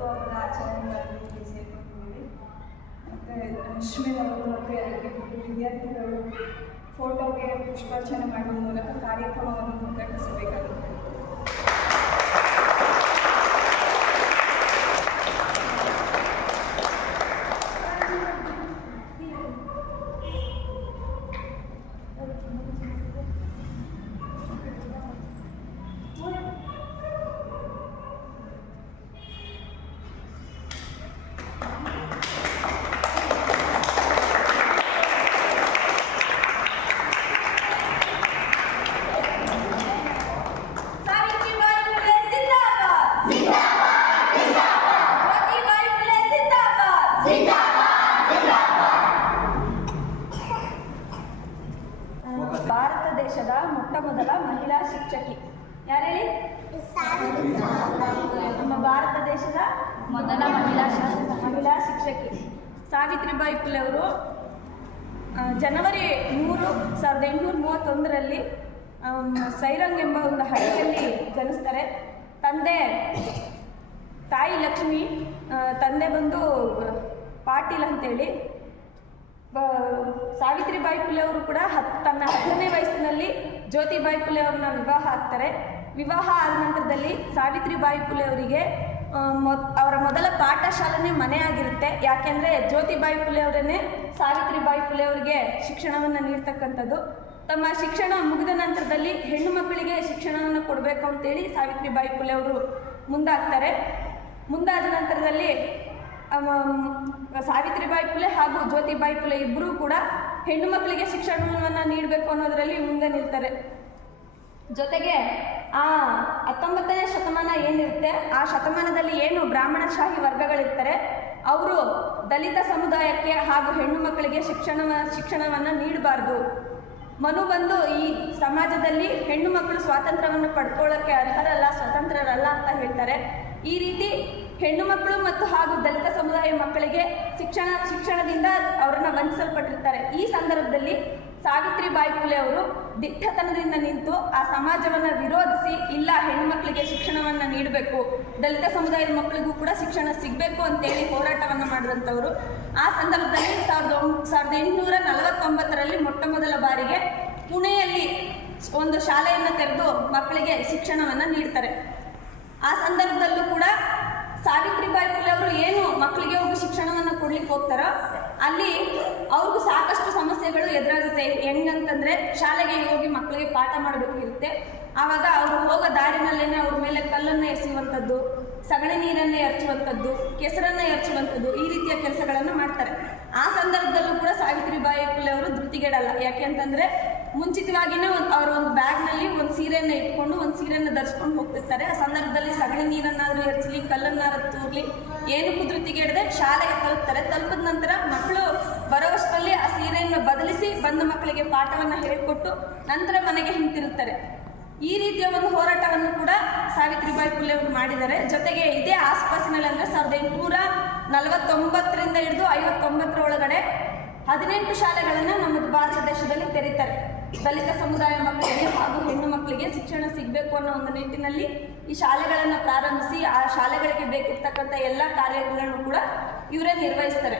ಕಾಲೇಜಿಗೆ ಸೇರ್ಕೊಂಡಿದ್ದೀವಿ ಮತ್ತು ಅಶ್ವಿನ್ ಅವರು ಮತ್ತು ವಿದ್ಯಾರ್ಥಿಗಳು ಫೋಟೋಗೆ ಪುಷ್ಪಾರ್ಚನೆ ಮಾಡುವ ಮೂಲಕ ಕಾರ್ಯಕ್ರಮವನ್ನು ಉದ್ಘಾಟಿಸಬೇಕಾಗುತ್ತೆ ಸಾವಿತ್ರಿಬಾಯಿ ಫುಲೆ ಜಿಂದಾಬಾದ್ ಜಿಂದಾಬಾದ್ ಜಿಂದಾಬಾದ್ ಜ್ಯೋತಿಬಾಯಿ ಫುಲೆ ಜಿಂದಾಬಾದ್ ಭಾರತ ದೇಶದ ಮೊಟ್ಟ ಮೊದಲ ಮಹಿಳಾ ಶಿಕ್ಷಕಿ. ಯಾರು ಹೇಳಿ ನಮ್ಮ ಭಾರತ ದೇಶದ ಮೊದಲ ಮಹಿಳಾ ಶಿಕ್ಷಕ. ಮಹಿಳಾ ಶಿಕ್ಷಕಿ. ಸಾವಿತ್ರಿಬಾಯಿ ಫುಲೆ ಅವರು ಜನವರಿ ಮೂರು ಸಾವಿರದ ಎಂಟುನೂರ ಮೂವತ್ತೊಂದರಲ್ಲಿ ಸೈರಂಗ್ ಎಂಬ ಒಂದು ಹಳ್ಳಿಯಲ್ಲಿ ಜನಿಸ್ತಾರೆ. ತಂದೆ ತಾಯಿ ಲಕ್ಷ್ಮಿ ತಂದೆ ಬಂದು, ಪಾಟೀಲ್ ಅಂತೇಳಿ. ಸಾವಿತ್ರಿಬಾಯಿ ಫುಲೆ ಅವರು ಕೂಡ ಹತ್, ತನ್ನ ಹತ್ತನೇ ವಯಸ್ಸಿನಲ್ಲಿ ಜ್ಯೋತಿಬಾಯಿ ಫುಲೆ ಅವ್ರನ್ನ ವಿವಾಹ ಆಗ್ತಾರೆ ವಿವಾಹ ಆದ ನಂತರದಲ್ಲಿ ಸಾವಿತ್ರಿಬಾಯಿ ಫುಲೆ ಅವರಿಗೆ ಅವರ ಮೊದಲ ಪಾಠಶಾಲೆನೇ ಮನೆ ಆಗಿರುತ್ತೆ. ಯಾಕೆಂದರೆ ಜ್ಯೋತಿಬಾಯಿ ಫುಲೆ ಅವರನ್ನೇ ಸಾವಿತ್ರಿಬಾಯಿ ಫುಲೆ ಅವರಿಗೆ ಶಿಕ್ಷಣವನ್ನು ನೀಡ್ತಕ್ಕಂಥದ್ದು. ತಮ್ಮ ಶಿಕ್ಷಣ ಮುಗಿದ ನಂತರದಲ್ಲಿ ಹೆಣ್ಣು ಮಕ್ಕಳಿಗೆ ಶಿಕ್ಷಣವನ್ನು ಕೊಡಬೇಕು ಅಂತೇಳಿ ಸಾವಿತ್ರಿಬಾಯಿ ಫುಲೆ ಅವರು ಮುಂದಾಗ್ತಾರೆ. ಮುಂದಾದ ನಂತರದಲ್ಲಿ ಸಾವಿತ್ರಿಬಾಯಿ ಫುಲೆ ಹಾಗೂ ಜ್ಯೋತಿಬಾಯಿ ಫುಲೆ ಇಬ್ಬರೂ ಕೂಡ ಹೆಣ್ಣು ಮಕ್ಕಳಿಗೆ ಶಿಕ್ಷಣವನ್ನು ನೀಡಬೇಕು ಅನ್ನೋದರಲ್ಲಿ ಮುಂದೆ ನಿಲ್ತಾರೆ. ಜೊತೆಗೆ ಆ ಹತ್ತೊಂಬತ್ತನೇ ಶತಮಾನ ಏನಿರುತ್ತೆ, ಆ ಶತಮಾನದಲ್ಲಿ ಏನು ಬ್ರಾಹ್ಮಣಶಾಹಿ ವರ್ಗಗಳಿರ್ತಾರೆ, ಅವರು ದಲಿತ ಸಮುದಾಯಕ್ಕೆ ಹಾಗೂ ಹೆಣ್ಣು ಮಕ್ಕಳಿಗೆ ಶಿಕ್ಷಣ ಶಿಕ್ಷಣವನ್ನು ನೀಡಬಾರ್ದು. ಮನು ಬಂದು ಈ ಸಮಾಜದಲ್ಲಿ ಹೆಣ್ಣು ಮಕ್ಕಳು ಸ್ವಾತಂತ್ರ್ಯವನ್ನು ಪಡ್ಕೊಳ್ಳೋಕ್ಕೆ ಅರ್ಹರಲ್ಲ, ಸ್ವತಂತ್ರರಲ್ಲ ಅಂತ ಹೇಳ್ತಾರೆ. ಈ ರೀತಿ ಹೆಣ್ಣು ಮಕ್ಕಳು ಮತ್ತು ಹಾಗೂ ದಲಿತ ಸಮುದಾಯ ಮಕ್ಕಳಿಗೆ ಶಿಕ್ಷಣ, ಶಿಕ್ಷಣದಿಂದ ಅವರನ್ನ ವಂಚಿಸಲ್ಪಟ್ಟಿರ್ತಾರೆ. ಈ ಸಂದರ್ಭದಲ್ಲಿ ಸಾವಿತ್ರಿಬಾಯಿ ಫುಲೆ ಅವರು ದಿಟ್ಟತನದಿಂದ ನಿಂತು ಆ ಸಮಾಜವನ್ನು ವಿರೋಧಿಸಿ, ಇಲ್ಲ ಹೆಣ್ಮಕ್ಳಿಗೆ ಶಿಕ್ಷಣವನ್ನು ನೀಡಬೇಕು, ದಲಿತ ಸಮುದಾಯದ ಮಕ್ಕಳಿಗೂ ಕೂಡ ಶಿಕ್ಷಣ ಸಿಗಬೇಕು ಅಂತೇಳಿ ಹೋರಾಟವನ್ನು ಮಾಡಿದಂಥವರು ಆ ಸಂದರ್ಭದಲ್ಲಿ ಸಾವಿರದ ಸಾವಿರದ ಎಂಟುನೂರ ನಲವತ್ತೊಂಬತ್ತರಲ್ಲಿ ಮೊಟ್ಟ ಮೊದಲ ಬಾರಿಗೆ ಪುಣೆಯಲ್ಲಿ ಒಂದು ಶಾಲೆಯನ್ನು ತೆರೆದು ಮಕ್ಕಳಿಗೆ ಶಿಕ್ಷಣವನ್ನು ನೀಡ್ತಾರೆ. ಆ ಸಂದರ್ಭದಲ್ಲೂ ಕೂಡ ಸಾವಿತ್ರಿಬಾಯಿ ಫುಲೆ ಅವರು ಏನು ಮಕ್ಕಳಿಗೆ ಹೋಗಿ ಶಿಕ್ಷಣವನ್ನು ಕೊಡ್ಲಿಕ್ಕೆ ಹೋಗ್ತಾರೋ, ಅಲ್ಲಿ ಅವ್ರಿಗೂ ಸಾಕಷ್ಟು ಸಮಸ್ಯೆಗಳು ಎದುರಾಗುತ್ತೆ. ಹೆಂಗಂತಂದ್ರೆ ಶಾಲೆಗೆ ಹೋಗಿ ಮಕ್ಕಳಿಗೆ ಪಾಠ ಮಾಡಬೇಕಿರುತ್ತೆ ಆವಾಗ ಅವರು ಹೋಗೋ ದಾರಿನಲ್ಲೇನೆ ಅವ್ರ ಮೇಲೆ ಕಲ್ಲನ್ನು ಎಸೆಯುವಂಥದ್ದು, ಸಗಣಿ ನೀರನ್ನೇ ಎರಚುವಂಥದ್ದು, ಕೆಸರನ್ನ ಎರಚುವಂಥದ್ದು ಈ ರೀತಿಯ ಕೆಲಸಗಳನ್ನು ಮಾಡ್ತಾರೆ. ಆ ಸಂದರ್ಭದಲ್ಲೂ ಕೂಡ ಸಾವಿತ್ರಿಬಾಯಿ ಫುಲೆ ಅವರು ಧೃತಿಗೆಡಲ್ಲ ಯಾಕೆ ಅಂತಂದ್ರೆ ಮುಂಚಿತವಾಗಿನೇ ಒಂದು ಅವರ ಒಂದು ಬ್ಯಾಗ್ನಲ್ಲಿ ಒಂದು ಸೀರೆಯನ್ನು ಇಟ್ಕೊಂಡು ಒಂದು ಸೀರೆಯನ್ನು ಧರಿಸ್ಕೊಂಡು ಹೋಗ್ತಿರ್ತಾರೆ. ಆ ಸಂದರ್ಭದಲ್ಲಿ ಸಗಣಿ ನೀರನ್ನಾದ್ರೂ ಹೆಚ್ಚಲಿ ಕಲ್ಲನ್ನಾದ್ರೂ ತೂರ್ಲಿ, ಏನು ಕುದುರುತಿಗೆಡದೆ ಶಾಲೆಗೆ ತಲುಪ್ತಾರೆ. ತಲುಪಿದ ನಂತರ ಮಕ್ಕಳು ಬರೋವಷ್ಟರಲ್ಲಿ ಆ ಸೀರೆಯನ್ನು ಬದಲಿಸಿ ಬಂದ ಮಕ್ಕಳಿಗೆ ಪಾಠವನ್ನು ಹೇಳಿಕೊಟ್ಟು ನಂತರ ಮನೆಗೆ ಹಿಂತಿರುತ್ತಾರೆ ಈ ರೀತಿಯ ಒಂದು ಹೋರಾಟವನ್ನು ಕೂಡ ಸಾವಿತ್ರಿಬಾಯಿ ಫುಲೆ ಅವರು ಮಾಡಿದ್ದಾರೆ. ಜೊತೆಗೆ ಇದೇ ಆಸ್ಪಾಸಿನಲ್ಲಿ ಅಂದರೆ ಸಾವಿರದ ಎಂಟುನೂರ ನಲವತ್ತೊಂಬತ್ತರಿಂದ ಹಿಡಿದು ಐವತ್ತೊಂಬತ್ತರ ಒಳಗಡೆ ಹದಿನೆಂಟು ಶಾಲೆಗಳನ್ನು ನಮ್ಮ ಭಾರತ ದೇಶದಲ್ಲಿ ತೆರೀತಾರೆ. ದಲಿತ ಸಮುದಾಯ ಮಕ್ಕಳಿಗೆ ಹಾಗೂ ಹೆಣ್ಣು ಮಕ್ಕಳಿಗೆ ಶಿಕ್ಷಣ ಸಿಗಬೇಕು ಅನ್ನೋ ಒಂದು ನಿಟ್ಟಿನಲ್ಲಿ ಈ ಶಾಲೆಗಳನ್ನು ಪ್ರಾರಂಭಿಸಿ, ಆ ಶಾಲೆಗಳಿಗೆ ಬೇಕಿರ್ತಕ್ಕಂಥ ಎಲ್ಲ ಕಾರ್ಯಗಳನ್ನು ಕೂಡ ಇವರೇ ನಿರ್ವಹಿಸ್ತಾರೆ.